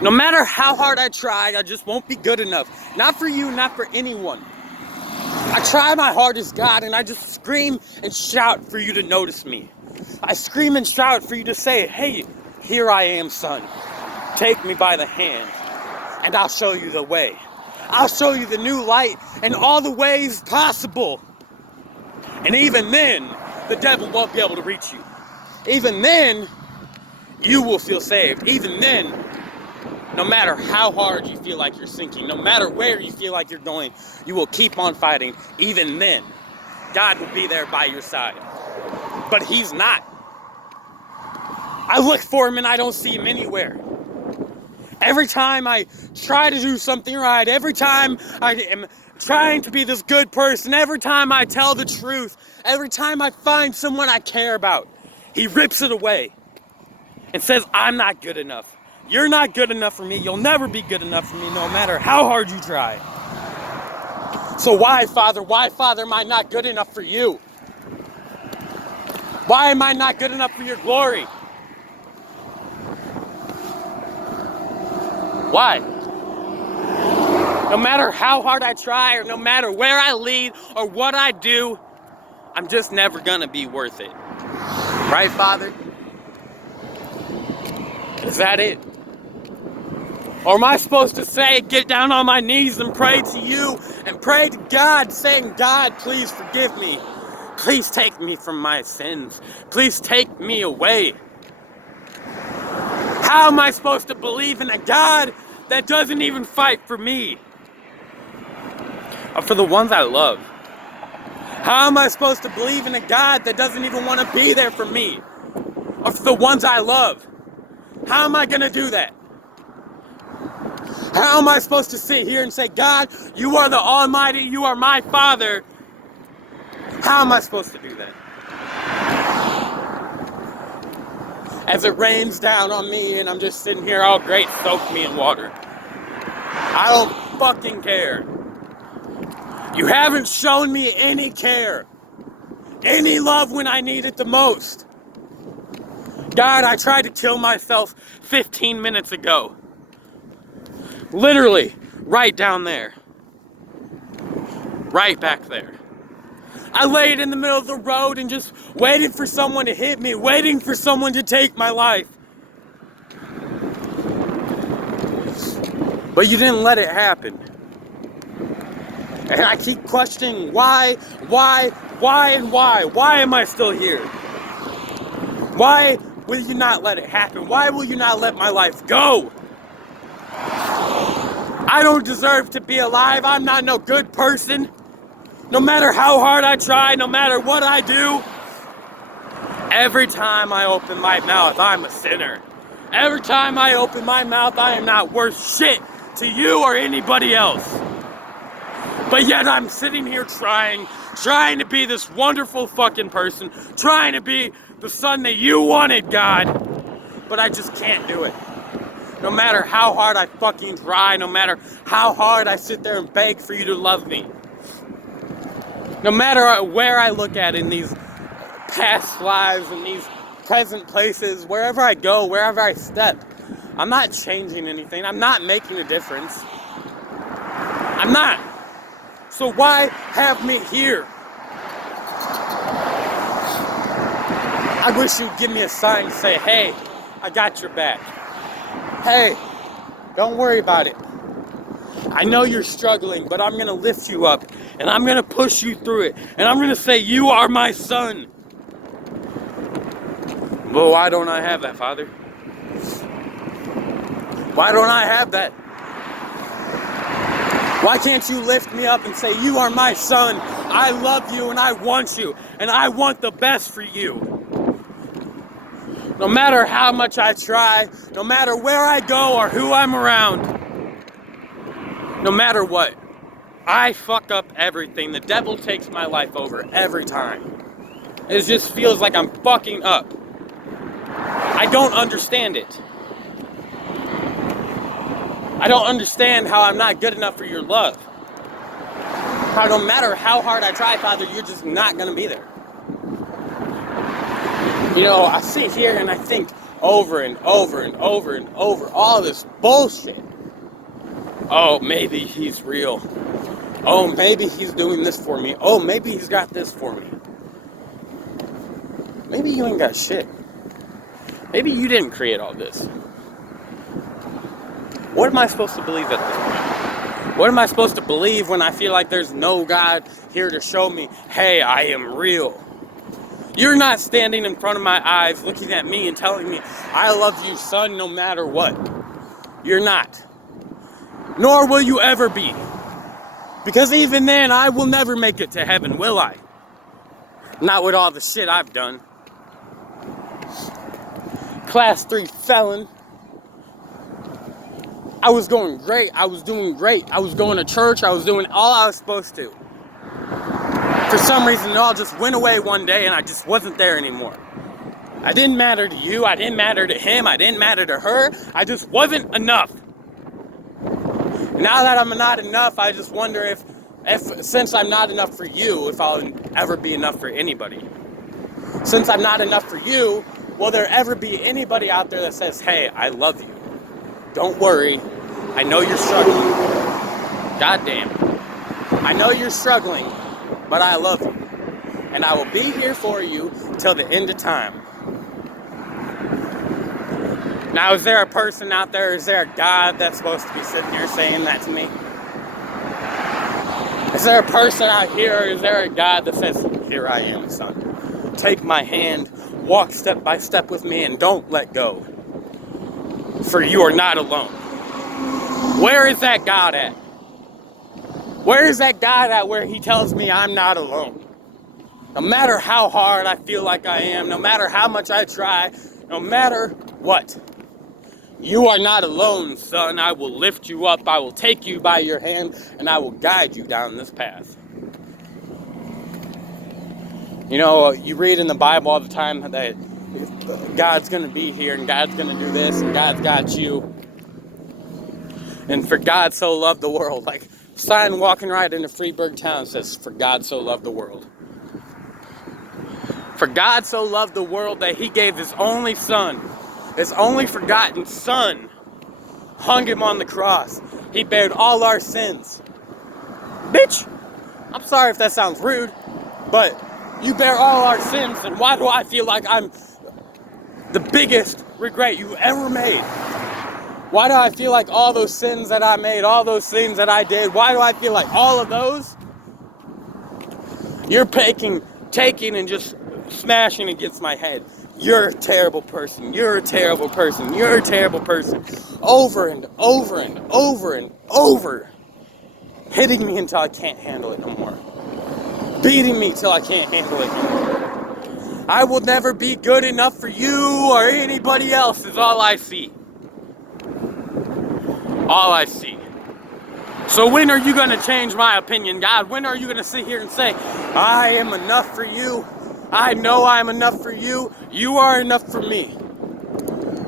No matter how hard I try, I just won't be good enough. Not for you, not for anyone. I try my hardest, God, and I just scream and shout for you to notice me. I scream and shout for you to say, hey, here I am, son. Take me by the hand, and I'll show you the way. I'll show you the new light and all the ways possible. And even then, the devil won't be able to reach you. Even then, you will feel saved. Even then, no matter how hard you feel like you're sinking, no matter where you feel like you're going, you will keep on fighting. Even then, God will be there by your side. But he's not. I look for him and I don't see him anywhere. Every time I try to do something right, every time I am trying to be this good person, every time I tell the truth, every time I find someone I care about, he rips it away and says, I'm not good enough. You're not good enough for me. You'll never be good enough for me, no matter how hard you try. So why, Father, am I not good enough for you? Why am I not good enough for your glory? Why? No matter how hard I try, or no matter where I lead, or what I do, I'm just never gonna be worth it. Right, Father? Is that it? Or am I supposed to say, get down on my knees and pray to you, and pray to God, saying, God, please forgive me. Please take me from my sins. Please take me away. How am I supposed to believe in a God that doesn't even fight for me? Or for the ones I love? How am I supposed to believe in a God that doesn't even want to be there for me? Or for the ones I love? How am I going to do that? How am I supposed to sit here and say, God, you are the Almighty, you are my Father? How am I supposed to do that? As it rains down on me and I'm just sitting here, oh great, soak me in water. I don't fucking care. You haven't shown me any care, any love when I need it the most. God, I tried to kill myself 15 minutes ago. Literally, right down there. Right back there. I laid in the middle of the road and just waited for someone to hit me, waiting for someone to take my life. But you didn't let it happen. And I keep questioning why, and why? Why am I still here? Why will you not let it happen? Why will you not let my life go? I don't deserve to be alive. I'm not no good person. No matter how hard I try, no matter what I do, every time I open my mouth, I'm a sinner. Every time I open my mouth, I am not worth shit to you or anybody else. But yet I'm sitting here trying to be this wonderful fucking person, trying to be the son that you wanted, God. But I just can't do it. No matter how hard I fucking try, no matter how hard I sit there and beg for you to love me. No matter where I look at in these past lives and these present places, wherever I go, wherever I step, I'm not changing anything. I'm not making a difference. I'm not. So why have me here? I wish you'd give me a sign to say, hey, I got your back. Hey, don't worry about it. I know you're struggling, but I'm going to lift you up, and I'm going to push you through it, and I'm going to say, you are my son. But why don't I have that, Father? Why don't I have that? Why can't you lift me up and say, you are my son, I love you and I want you, and I want the best for you. No matter how much I try, no matter where I go or who I'm around, no matter what, I fuck up everything. The devil takes my life over every time. It just feels like I'm fucking up. I don't understand it. I don't understand how I'm not good enough for your love. How no matter how hard I try, Father, you're just not going to be there. You know, I sit here and I think, over and over and over and over. All this bullshit. Oh, maybe he's real. Oh, maybe he's doing this for me. Oh, maybe he's got this for me. Maybe you ain't got shit. Maybe you didn't create all this. What am I supposed to believe at this point? What am I supposed to believe when I feel like there's no God here to show me, hey, I am real? You're not standing in front of my eyes looking at me and telling me, I love you, son, no matter what. You're not. Nor will you ever be. Because even then, I will never make it to heaven, will I? Not with all the shit I've done. Class 3 felon. I was going great. I was doing great. I was going to church. I was doing all I was supposed to. For some reason, it all just went away one day and I just wasn't there anymore. I didn't matter to you. I didn't matter to him. I didn't matter to her. I just wasn't enough. Now that I'm not enough, I just wonder if since I'm not enough for you, if I'll ever be enough for anybody. Since I'm not enough for you, will there ever be anybody out there that says, hey, I love you. Don't worry. I know you're struggling. God damn. I know you're struggling, but I love you. And I will be here for you till the end of time. Now, is there a person out there, is there a God that's supposed to be sitting here saying that to me? Is there a person out here, or is there a God that says, here I am, son. Take my hand, walk step by step with me, and don't let go. For you are not alone. Where is that God at? Where is that God at where he tells me I'm not alone? No matter how hard I feel like I am, no matter how much I try, no matter what. You are not alone, son. I will lift you up. I will take you by your hand, and I will guide you down this path. You know, you read in the Bible all the time that God's going to be here, and God's going to do this, and God's got you. And for God so loved the world. Like, sign walking right into Freeburg town says, for God so loved the world. For God so loved the world that he gave his only son, his only forgotten son, hung him on the cross. He bared all our sins. Bitch, I'm sorry if that sounds rude, but you bear all our sins, and why do I feel like I'm the biggest regret you ever made? Why do I feel like all those sins that I made, all those things that I did, why do I feel like all of those, you're taking and just smashing against my head? You're a terrible person. You're a terrible person. You're a terrible person. Over and over and over and over. Hitting me until I can't handle it no more. Beating me till I can't handle it no more. I will never be good enough for you or anybody else is all I see. All I see. So when are you going to change my opinion, God? When are you going to sit here and say, I am enough for you? I know I'm enough for you. You are enough for me.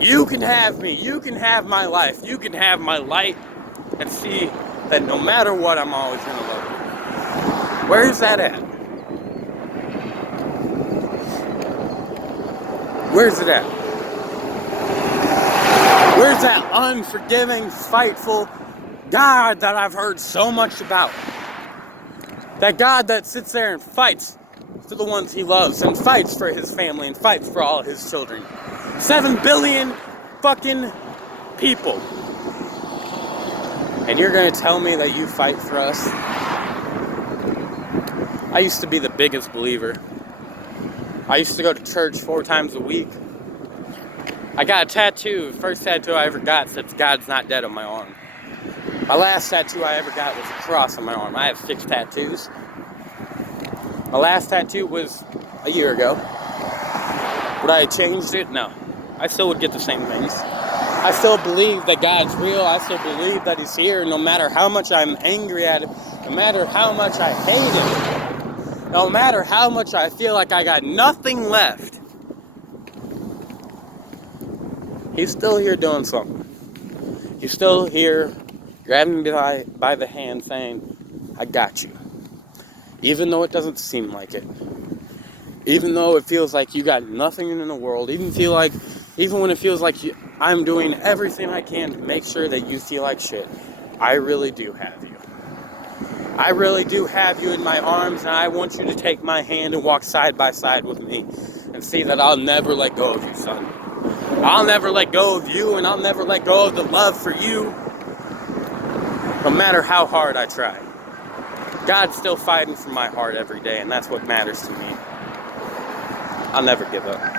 You can have me. You can have my life. You can have my light. And see that no matter what, I'm always going to love you. Where is that at? Where's it at? Where's that unforgiving, spiteful God that I've heard so much about? That God that sits there and fights for the ones he loves, and fights for his family, and fights for all his children. 7 billion fucking people. And you're gonna tell me that you fight for us? I used to be the biggest believer. I used to go to church 4 times a week. I got a tattoo. The first tattoo I ever got said God's not dead on my arm. My last tattoo I ever got was a cross on my arm. I have 6 tattoos. My last tattoo was a year ago. Would I have changed it? No. I still would get the same things. I still believe that God's real. I still believe that he's here. No matter how much I'm angry at him, no matter how much I hate him, no matter how much I feel like I got nothing left, he's still here doing something. He's still here grabbing me by the hand saying, I got you. Even though it doesn't seem like it. Even though it feels like you got nothing in the world. Even feel like Even when it feels like I'm doing everything I can to make sure that you feel like shit, I really do have you. I really do have you in my arms, and I want you to take my hand and walk side by side with me and see that I'll never let go of you, son. I'll never let go of you, and I'll never let go of the love for you, no matter how hard I try. God's still fighting for my heart every day, and that's what matters to me. I'll never give up.